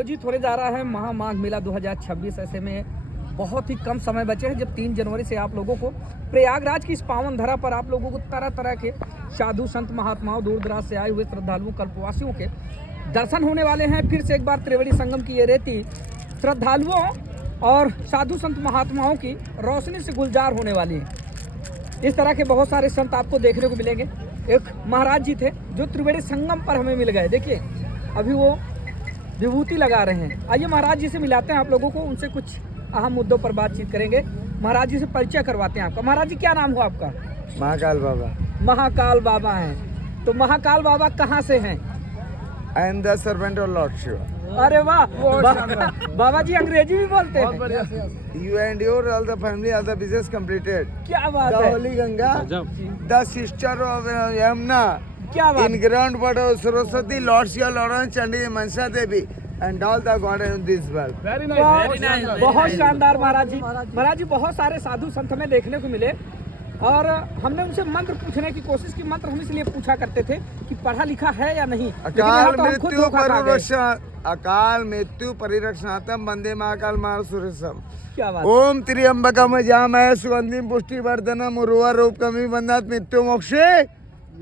आयोजित होने जा रहा है महामाघ मेला 2026। ऐसे में बहुत ही कम समय बचे हैं जब 3 जनवरी से आप लोगों को प्रयागराज की इस पावन धरा पर आप लोगों को तरह तरह के साधु संत महात्माओं, दूर दराज से आए हुए श्रद्धालुओं, कल्पवासियों के दर्शन होने वाले हैं। फिर से एक बार त्रिवेणी संगम की ये रेती श्रद्धालुओं और साधु संत महात्माओं की रोशनी से गुलजार होने वाली है। इस तरह के बहुत सारे संत आपको देखने को मिलेंगे। एक महाराज जी थे जो त्रिवेणी संगम पर हमें मिल गए। देखिए अभी वो विभूति लगा रहे हैं। आइए महाराज जी से मिलाते हैं आप लोगों को, उनसे कुछ अहम मुद्दों पर बातचीत करेंगे। महाराज जी से परिचय करवाते हैं आपका। महाराज जी क्या नाम हुआ आपका? महाकाल बाबा। महाकाल बाबा हैं। तो महाकाल बाबा कहाँ से हैं? I am the servant of lord Shiva. अरे वाह, बाबा जी अंग्रेजी भी बोलते हैं। You and your all the family, all the business completed. क्या बात The है, Holy Ganga, the sister of Yamuna, क्या बात। in ground water of Saraswati, Lord Shiva, Lord Chandi, Mansa Devi, and all the gods in this world. बहुत शानदार महाराज जी। महाराज जी बहुत सारे साधु संत हमें देखने को मिले और हमने उनसे मंत्र पूछने की कोशिश की। मंत्र हम इसलिए पूछा करते थे कि पढ़ा लिखा है या नहीं। लेकिन यहाँ अकाल तो हम खुद मृत्यु धोखा खा गए। परिरक्षा, अकाल मृत्यु परिरक्षणार्थम वंदे महाकाल महासुरेशम। क्या बात। ओम त्र्यंबकम यजामहे सुगंधिम पुष्टिवर्धनम उर्वारुक कमी बंधात मृत्यु मोक्षे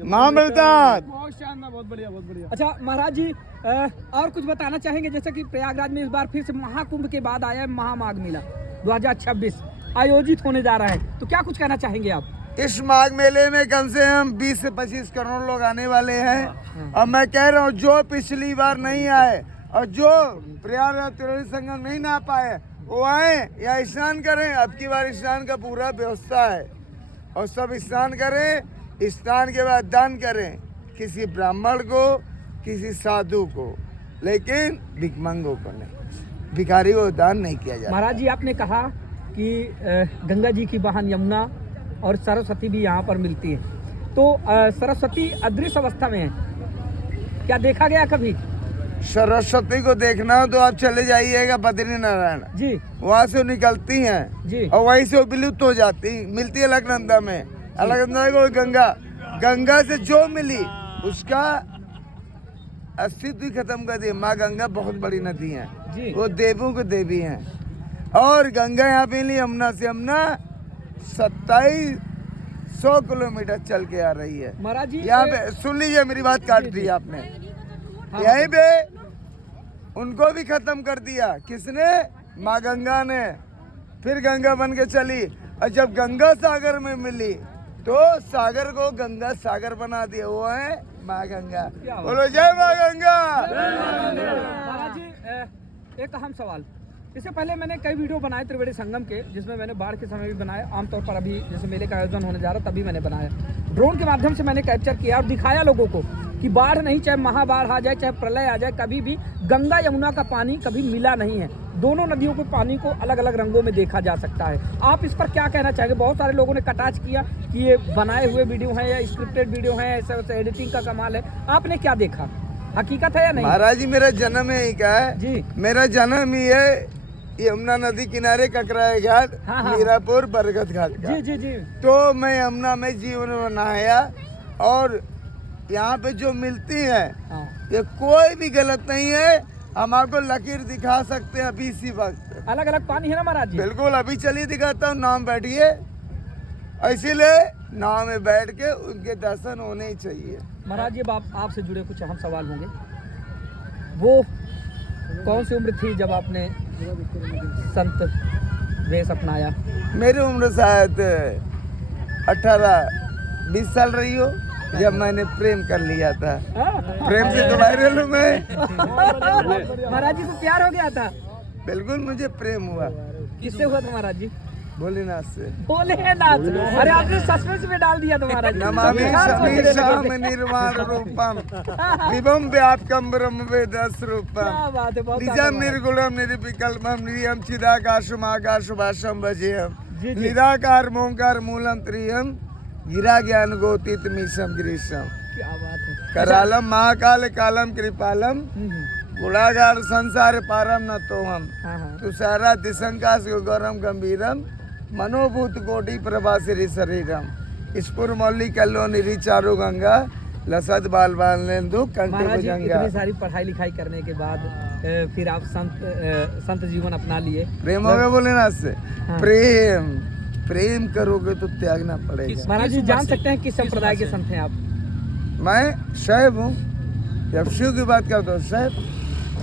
महामृतात्। बहुत शानदार, बहुत बढ़िया, बहुत बढ़िया। अच्छा महाराज जी और कुछ बताना चाहेंगे? जैसे कि प्रयागराज में इस बार फिर से महाकुंभ के बाद आया है महामाघ मेला 2026 आयोजित होने जा रहा है, तो क्या कुछ कहना चाहेंगे आप? इस माघ मेले में कम से कम 20 से 25 करोड़ लोग आने वाले हैं। और मैं कह रहा हूँ जो पिछली बार नहीं आए और जो प्रयागराज त्रिवेणी संगम नहीं ना पाए वो आए या स्नान करें। अब की बार स्नान का पूरा व्यवस्था है और सब स्नान करें। स्नान के बाद दान करें, किसी ब्राह्मण को, किसी साधु को, लेकिन भिखमंगों को नहीं, भिखारी को दान नहीं किया जाता। महाराज जी आपने कहा कि गंगा जी की बहन यमुना और सरस्वती भी यहाँ पर मिलती है, तो सरस्वती अदृश्य अवस्था में है, क्या देखा गया कभी? सरस्वती को देखना हो तो आप चले जाइएगा बद्रीनारायण जी, वहाँ से निकलती हैं जी। और वहीं से वो विलुप्त हो जाती, मिलती है अलकनंदा में। अलकनंदा को गंगा से जो मिली उसका अस्तित्व ही खत्म कर दिया। माँ गंगा बहुत बड़ी नदी है जी। वो देवों को देवी हैं। और गंगा यहाँ पे मिली यमुना से। यमुना 2700 किलोमीटर चल के आ रही है महाराज जी यहाँ पे। सुन लीजिए मेरी बात काट दी आपने। यहीं पे उनको भी खत्म कर दिया। किसने? माँ गंगा ने। फिर गंगा बन के चली और जब गंगा सागर में मिली तो सागर को गंगा सागर बना दिया। वो है माँ गंगा। बोलो जय माँ गंगा। महाराज जी एक अहम सवाल। इससे पहले मैंने कई वीडियो बनाए त्रिवेणी संगम के, जिसमें मैंने बाढ़ के समय भी बनाए। आमतौर पर अभी जैसे मेले का आयोजन होने जा रहा तभी मैंने बनाया। ड्रोन के माध्यम से मैंने कैप्चर किया और दिखाया लोगों को कि बाढ़ नहीं, चाहे महाबाढ़ आ जाए, चाहे प्रलय आ जाए, कभी भी गंगा यमुना का पानी कभी मिला नहीं है। दोनों नदियों के पानी को अलग अलग रंगों में देखा जा सकता है। आप इस पर क्या कहना चाहेंगे? बहुत सारे लोगों ने कटाक्ष किया कि ये बनाए हुए वीडियो हैं या स्क्रिप्टेड वीडियो हैं, ऐसा एडिटिंग का कमाल है। आपने क्या देखा, हकीकत है या नहीं? महाराज जी मेरा जन्म यही का है जी। मेरा जन्म ही है यमुना नदी किनारे ककराए घाट, मीरापुर, बरगद घाट का। जी जी जी। तो मैं यमुना में जीवन बनाया और यहाँ पे जो मिलती है ये कोई भी गलत नहीं है। हम आपको लकीर दिखा सकते हैं अभी इसी वक्त। अलग अलग पानी है ना महाराज जी? बिल्कुल, अभी चलिए दिखाता हूँ। नाव बैठिए, इसीलिए नाव में बैठ के उनके दर्शन होने ही चाहिए। महाराज जी आपसे जुड़े कुछ अहम सवाल होंगे। वो कौन सी उम्र थी जब आपने संत वेश अपनाया? मेरी उम्र शायद 18-20 साल रही हो जब मैंने प्रेम कर लिया था। प्रेम से तो वायरल हूँ मैं। महाराज जी को प्यार हो गया था? बिल्कुल, मुझे प्रेम हुआ। किससे हुआ था महाराज जी? भोलेनाथ से। भोलेनाथ। अरे आपने सस्पेंस में डाल दिया था महाराज जी। नमामि समीशाम निर्वाण रूपम विभम व्यापकम ब्रह्म वेद स्वरूपम। क्या बात है, बहुत निजम निर्गुणम निर्विकल्पम नियम चिदाकाशम आकाशवासम भजेयम निराकार मोंकार मूलम त्रियम गिरा ज्ञान गोतीत मीशम गिरीशम। क्या बात है। करालम महाकाल कालम कृपालम गुणागार संसार पारम न तो हम तुषारा दिशंकाश गौरम गंभीरम मनोभूत कोटि प्रभा श्री शरीरम स्फुर मौली कल्लो निरी चारु गंगा लसत बाल बाल ने दो कंटे महाराज जी भुजंगा। इतनी सारी पढ़ाई लिखाई करने के बाद फिर आप संत जीवन अपना लिए। प्रेम हो गया बोले ना इससे। हाँ। प्रेम प्रेम करोगे तो त्यागना पड़ेगा। महाराज जी जान सकते हैं किस संप्रदाय के संत हैं आप? मैं शैव हूँ। जब शिव की बात करता हूँ शैव,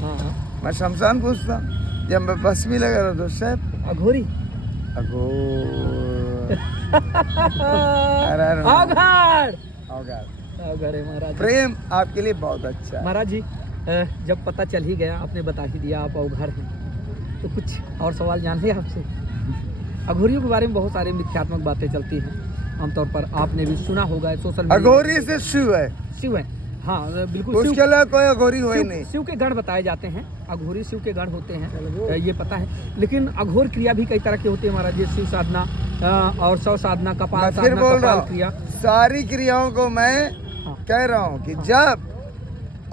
हाँ हाँ। मैं शमशान पूछता हूँ। जब मैं बस में लगा रहा तो शैव अघोरी अघोर अघड़ अघोर। अघड़ है महाराज। प्रेम आपके लिए बहुत अच्छा है। महाराज जी जब पता चल ही गया, आपने बता ही दिया आप अवघड़ हैं, तो कुछ और सवाल जानते हैं आपसे। अघोरियों के बारे में बहुत सारे मिथ्यात्मक बातें चलती हैं, आमतौर पर आपने भी सुना होगा सोशल मीडिया। अघोरी से शिव है, शिव है, हाँ बिल्कुल। उसके अलावा कोई अघोरी हो ही नहीं। शिव के गण बताए जाते हैं, अघोरी शिव के गण होते हैं, ये पता है। लेकिन अघोर क्रिया भी कई तरह की होती है महाराज जी। शिव साधना और शव साधना, कपाल मैं फिर साधना, बोल रहा कपाल क्रिया। हूँ, सारी क्रियाओं को मैं हाँ। कह रहा हूँ कि जब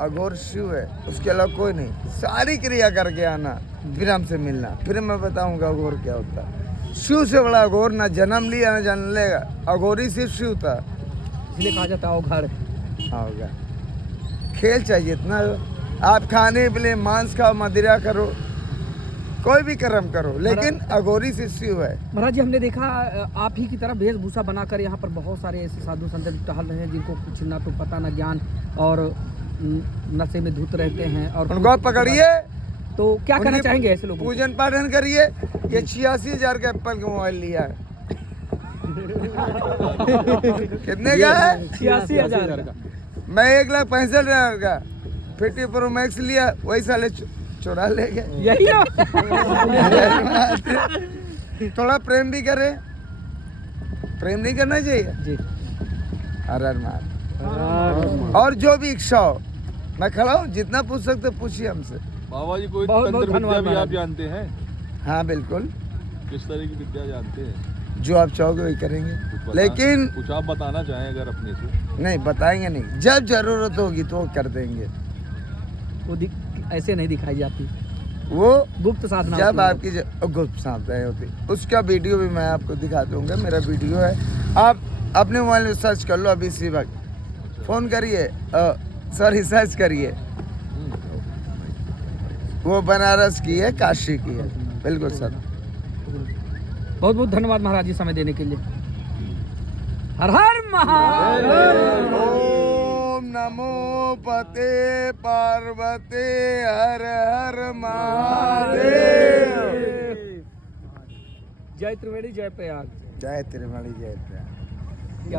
अघोर शिव है, उसके अलावा कोई नहीं। सारी क्रिया करके आना, फिर हमसे मिलना, फिर मैं बताऊंगा अघोर क्या होता है। शिव से बड़ा अघोर ना जन्म लिया ना जन्म लेगा। अघोरी से शिव था, इसलिए कहा जाता है अवघड़। होगा। खेल चाहिए इतना, आप खाने पीने मांस खाओ, मदिरा करो, कोई भी कर्म करो, लेकिन अघोरी से शिव है। महाराज जी हमने देखा आप ही की तरह वेशभूषा बनाकर यहाँ पर बहुत सारे ऐसे साधु संत टहल रहे हैं जिनको कुछ ना तो पता ना ज्ञान और नशे में धुत रहते हैं। और उनको पकड़िए, तो क्या कहना उनकी चाहेंगे ऐसे लोगों को? पूजन पाठन करिए। ये 86,000 का एप्पल का मोबाइल लिया है। कितने का है? 86,000 का। मैं 1,65,000 का 50 प्रो मैक्स लिया, वही साले चुरा ले गए। यही ना। थोड़ा प्रेम भी करे, प्रेम नहीं करना चाहिए। जी। हर हर महादेव। और जो भी इच्छा हो, मैं खड़ा हूँ, जितना पूछ सकते पूछिए हमसे। बाबा जी कोई बहुत बहुत तंत्र विद्या धन्यवाद भी आप महाराज। जानते हैं? हाँ बिल्कुल, किस तरह की विद्या जानते हैं? जो आप चाहोगे वही करेंगे, कुछ लेकिन कुछ आप बताना चाहें अगर अपने से। नहीं बताएंगे नहीं। जब जरूरत होगी तो वो कर देंगे। वो ऐसे नहीं दिखाई जाती, वो गुप्त साधना जब होती है। आपकी गुप्त साधनाएं होती, उसका वीडियो भी मैं आपको दिखा दूंगा। मेरा वीडियो है, आप अपने मोबाइल में सर्च कर लो अभी इसी वक्त। फोन करिए, सॉरी सर्च करिए। वो बनारस की है, काशी की है, बिल्कुल सर। बहुत बहुत धन्यवाद महाराज जी समय देने के लिए। हर हर महादेव। ओम नमो पते पार्वते हर हर महादेव। जय त्रिवेणी जय प्रयाग। जय त्रिवेणी जय प्रयाग।